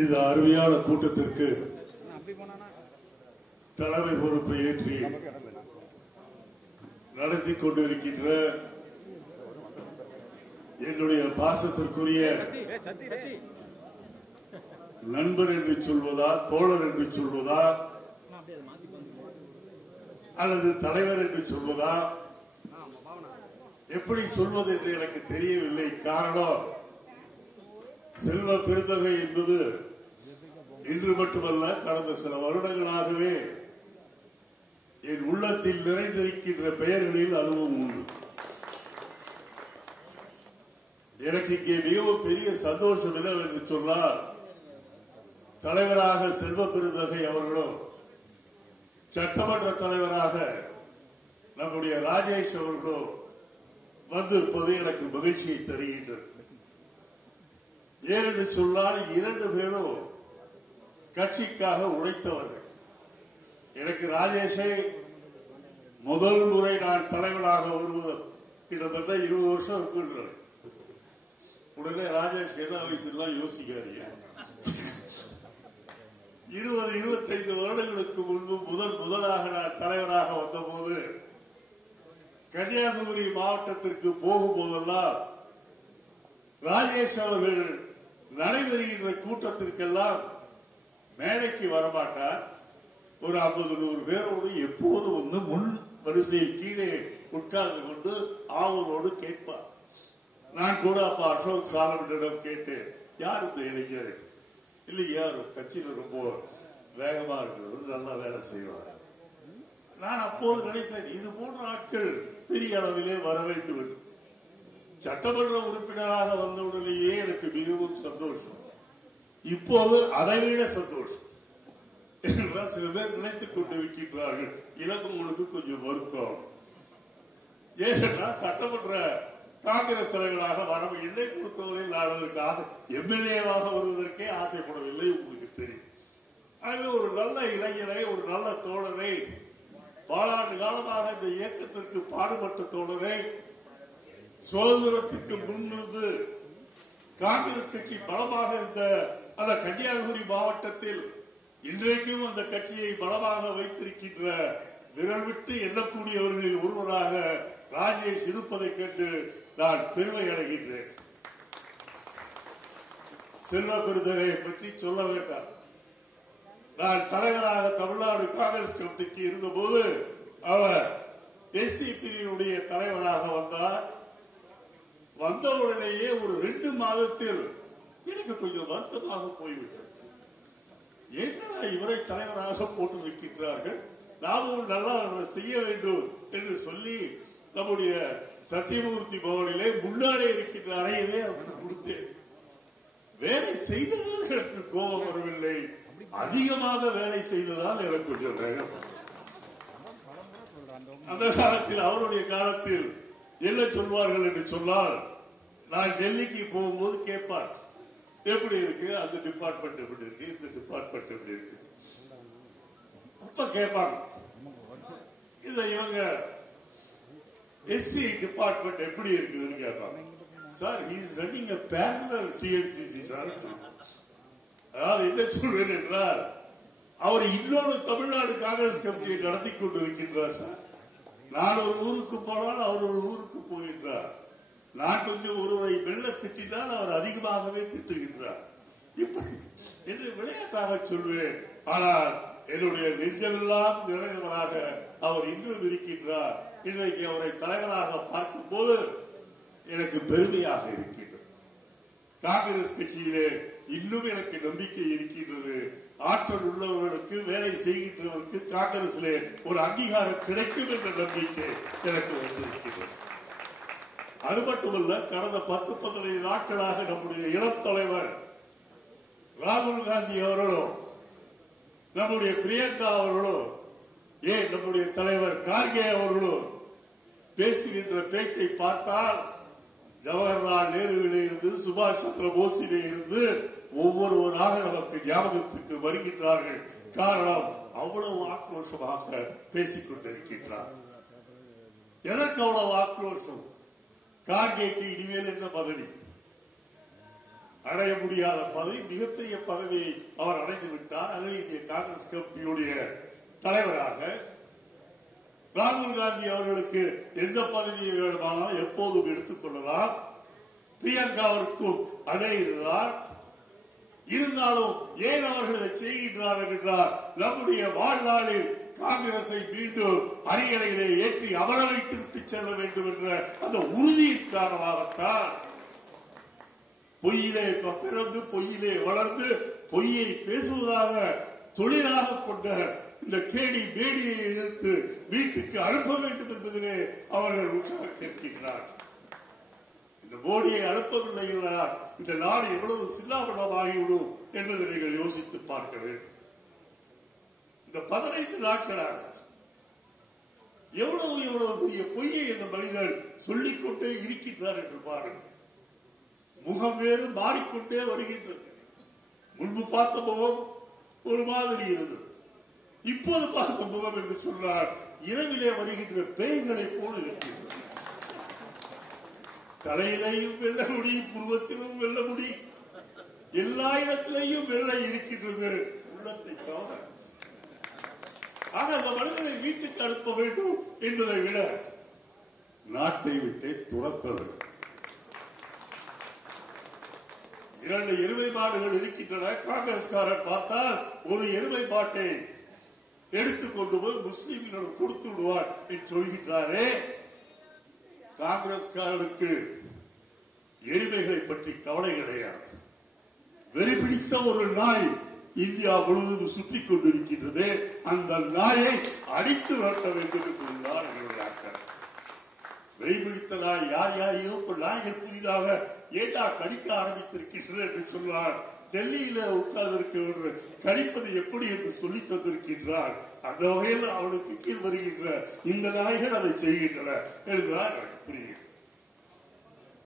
இந்த அருமையான கூட்டத்திற்கு தலைமை பொறுப்பை ஏற்றி நடத்தி கொண்டிருக்கின்ற என்னுடைய பாசத்திற்குரிய நண்பர் என்று சொல்வதா, தோழர் என்று சொல்வதா, அல்லது தலைவர் என்று சொல்வதா, எப்படி சொல்வது என்று எனக்கு தெரியவில்லை. காரணம், செல்வ பெருந்தகை என்பது இன்று மட்டுமல்ல, கடந்த சில வருடங்களாகவே என் உள்ளத்தில் நிறைந்திருக்கின்ற பெயர்களில் அதுவும் உண்டு. எனக்கு இங்கே மிகவும் பெரிய சந்தோஷம் என்னவென்று சொன்னால், தலைவராக செல்வ பெருந்தகை அவர்களும், சட்டமன்ற தலைவராக நம்முடைய ராஜேஷ் அவர்களும் வந்திருப்பது எனக்கு மகிழ்ச்சியை தருகின்றது. ஏனென்று சொன்னால், இரண்டு பேரும் கட்சிக்காக உழைத்தவர்கள். எனக்கு ராஜேஷை முதல் முறை நான் தலைவராக வருவது கிட்டத்தட்ட 20 வருஷம் இருக்கின்றன. உடனே ராஜேஷ் என்ன வயசுலாம் யோசிக்காதீங்க. 20-25 வருடங்களுக்கு முன்பு முதலாக நான் தலைவராக வந்தபோது கன்னியாகுமரி மாவட்டத்திற்கு போகும்போதெல்லாம் ராஜேஷ் அவர்கள் நடைபெறுகின்ற கூட்டத்திற்கெல்லாம் மேடைக்கு வரமாட்டார். ஒரு 50-100 பேரோடு எப்போது வந்து முன் வரிசையில் கீழே உட்கார்ந்து கொண்டு ஆவலோடு கேட்பார். நான் கூட அப்ப அசோக் சாலமனிடம் கேட்டேன், யார் இந்த இளைஞர்? இல்லையா, கட்சியில் ரொம்ப வேகமா இருக்கிறது, நல்லா வேலை செய்வார். நான் அப்போது நினைத்தேன், இது போன்ற ஆட்கள் பெரிய அளவிலே வர வேண்டும் என்று. சட்டமன்ற உறுப்பினராக வந்தவுடனேயே எனக்கு மிகவும் சந்தோஷம். இப்போது அதைவிட சந்தோஷம். சில பேர் நினைத்துக் கொண்டிருக்கின்றார்கள், இலக்கும் உங்களுக்கு கொஞ்சம் வருத்தம். ஏன்னா சட்டமன்ற காங்கிரஸ் தலைவராக வர இல்லை. பொறுத்தவரையில் நான் அதற்கு ஆசை, எம்எல்ஏவாக வருவதற்கே ஆசைப்படவில்லை, உங்களுக்கு தெரியும். ஆகவே ஒரு நல்ல இளைஞரை, ஒரு நல்ல தோழரை, பலாண்டு காலமாக இந்த இயக்கத்திற்கு பாடுபட்ட தோழரை, சுதந்திரத்துக்கு முன்னிருந்து காங்கிரஸ் கட்சி பலமாக இருந்த அந்த கன்னியாகுமரி மாவட்டத்தில் இன்றைக்கும் அந்த கட்சியை பலமாக வைத்திருக்கின்ற விரல் விட்டு எண்ணக்கூடியவர்களில் ஒருவராக ராஜேஷ் இருப்பதை கண்டு நான் பெருமை அடைகின்றேன். செல்வ பெருந்தகையை பற்றி சொல்ல வேண்டாம். நான் தலைவராக தமிழ்நாடு காங்கிரஸ் கமிட்டிக்கு இருந்தபோது அவர் எஸ்சி பிரிவினுடைய தலைவராக வந்தார். வந்தவுடனேயே ஒரு 2 மாதத்தில் எனக்கு கொஞ்சம் வருத்தமாக போய்விட்டது. ஏன்னா இவரை தலைவராக போட்டு வைக்கின்றார்கள், நாமும் நல்லா செய்ய வேண்டும் என்று சொல்லி நம்முடைய சத்தியமூர்த்தி பவனிலே முன்னாடி இருக்கின்ற அறையவே அவருக்கு கொடுத்தேன். வேலை செய்ததால் எனக்கு கோபம் வரவில்லை, அதிகமாக வேலை செய்ததால் எனக்கு கொஞ்சம் வேகம். அந்த காலத்தில், அவருடைய காலத்தில் என்ன சொல்வார்கள் என்று சொன்னால், நான் டெல்லிக்கு போகும்போது கேட்பார், எப்படி இருக்கு அந்த டிபார்ட்மெண்ட், எப்படி இருக்கு இந்த டிபார்ட்மெண்ட், எப்படி இருக்கு. அப்ப கேட்பாங்க, இல்ல இவங்க எஸ்சி டிபார்ட்மெண்ட் எப்படி இருக்குதுன்னு கேட்பாங்க. Sir, he is running a parallel TNCC sir. அதாவது என்ன சொல்வேன் என்றால், அவர் இன்னொரு தமிழ்நாடு காங்கிரஸ் கமிட்டியை நடத்தி கொண்டு இருக்கின்றார் சார். நான் ஒரு ஊருக்கு போனால் அவர் ஒரு ஊருக்கு போகின்றார். நான் கொஞ்சம் ஒருவரை மெல்ல திட்டினால் அவர் அதிகமாகவே திட்டுகின்றார். இப்படி என்று விளையாட்டாக சொல்வேன். ஆனால் என்னுடைய நெஞ்சமெல்லாம் நிறைந்தவராக அவர் இன்றும் இருக்கின்றார். இன்றைக்கு அவரை தலைவராக பார்க்கும் போது எனக்கு பெருமையாக இருக்கின்றது. காங்கிரஸ் கட்சியிலே இன்னும் எனக்கு நம்பிக்கை இருக்கின்றது. ஆற்றல் உள்ளவர்களுக்கு, வேலை செய்கின்றவர்களுக்கு காங்கிரசிலே ஒரு அங்கீகாரம் கிடைக்கும் என்ற நம்பிக்கை எனக்கு வந்திருக்கின்றது. அது மட்டுமல்ல, கடந்த 10-15 நாட்களாக நம்முடைய இளம் தலைவர் ராகுல் காந்தி அவர்களும், நம்முடைய பிரியங்கா அவர்களும், நம்முடைய தலைவர் கார்கே அவர்களும் பேசுகின்ற பேச்சை பார்த்தால், ஜவஹர்லால் நேருவிலே இருந்து சுபாஷ் சந்திர போஸிலே இருந்து ஒவ்வொருவராக நமக்கு ஞாபகத்துக்கு வருகின்றார்கள். காரணம், அவ்வளவு ஆக்ரோஷமாக பேசிக் கொண்டிருக்கின்றார். எதற்கு அவ்வளவு ஆக்ரோஷம்? கார்கேக்கு இனிமேல் என்ன பதவி? அடைய முடியாத பதவி, மிகப்பெரிய பதவியை அவர் அடைந்து விட்டார். அகில இந்திய காங்கிரஸ் கமிட்டியுடைய தலைவராக. ராகுல் காந்தி அவர்களுக்கு எந்த பதவியை வேண்டுமானாலும் எப்போதும் எடுத்துக் கொள்ளலாம். பிரியங்காவிற்கும் அதே இதுதான். இருந்தாலும் ஏன் அவர்கள் இதை செய்கின்றார்கள் என்றால், நம்முடைய வாழ்நாளில் காங்கிரஸை மீண்டும் அரியணையிலே ஏற்றி அமர வைத்து விட்டு செல்ல வேண்டும் என்ற அந்த உறுதியின் காரணமாகத்தான் பொய்யிலே பிறந்து பொய்யிலே வளர்ந்து பொய்யை பேசுவதாக தொழிலாக கொண்ட இந்த கேடி பேடியை எதிர்த்து வீட்டுக்கு அனுப்ப வேண்டும் என்பதிலே அவர்கள் உற்சாக கேட்கின்றார். இந்த மோடியை அனுப்பவில்லை என்றால் இந்த நாடு எவ்வளவு சில்லாபலமாகிவிடும் என்பதை நீங்கள் யோசித்து பார்க்க வேண்டும். இந்த 15 நாட்களாக எவ்வளவு பெரிய பொய்யை இந்த மனிதர் சொல்லிக்கொண்டே இருக்கின்றார் என்று பாருங்கள். முகம் வேறு மாறிக்கொண்டே வருகின்றது. முன்பு பார்த்த முகம் ஒரு மாதிரி இருந்தது, இப்போது பார்த்த முகம் என்று சொன்னார் இரவிலே வருகின்ற பேய்களை போல இருக்கின்றது. தலையிலையும் வெள்ள முடி, புருவத்திலும் வெள்ள முடி, எல்லா இடத்திலேயும் வெள்ளை இருக்கின்றது, உள்ளத்தை தவிர. ஆக அந்த மனிதனை வீட்டுக்கு அனுப்ப வேண்டும் என்பதை விட நாட்டை விட்டு துரத்த வேண்டும். 2 எருமை மாடுகள் இருக்கின்றன. காங்கிரஸ்காரன் பார்த்தால் ஒரு எருமை மாட்டை எடுத்துக்கொண்டு போய் முஸ்லிம்களிடம் கொடுத்து விடுவார் என்று சொல்கின்றாரே. காங்கிரஸ்காரனுக்கு எருமைகளை பற்றி கவலை கிடையாது. வெறிபிடித்த ஒரு நாய் இந்தியா முழுவதும் சுற்றிக் கொண்டிருக்கின்றது. அந்த நாயை அடித்து விரட்ட வேண்டும் என்பதுதான் என்னுடைய அக்கறை. வெறிபிடித்த நாய் யார் யாரையோ நாய்கள் புதிதாக ஏண்டா கடிக்க ஆரம்பித்திருக்கின்றது என்று சொன்னார். டெல்லியில உட்கார்ந்திருக்க கடிப்பது எப்படி என்று சொல்லி தந்திருக்கின்றார். அந்த வகையில் அவனுக்கு கீழ் வருகின்ற இந்த நாய்கள் அதை செய்கின்றன என்றுதான் எனக்கு புரிகிறது.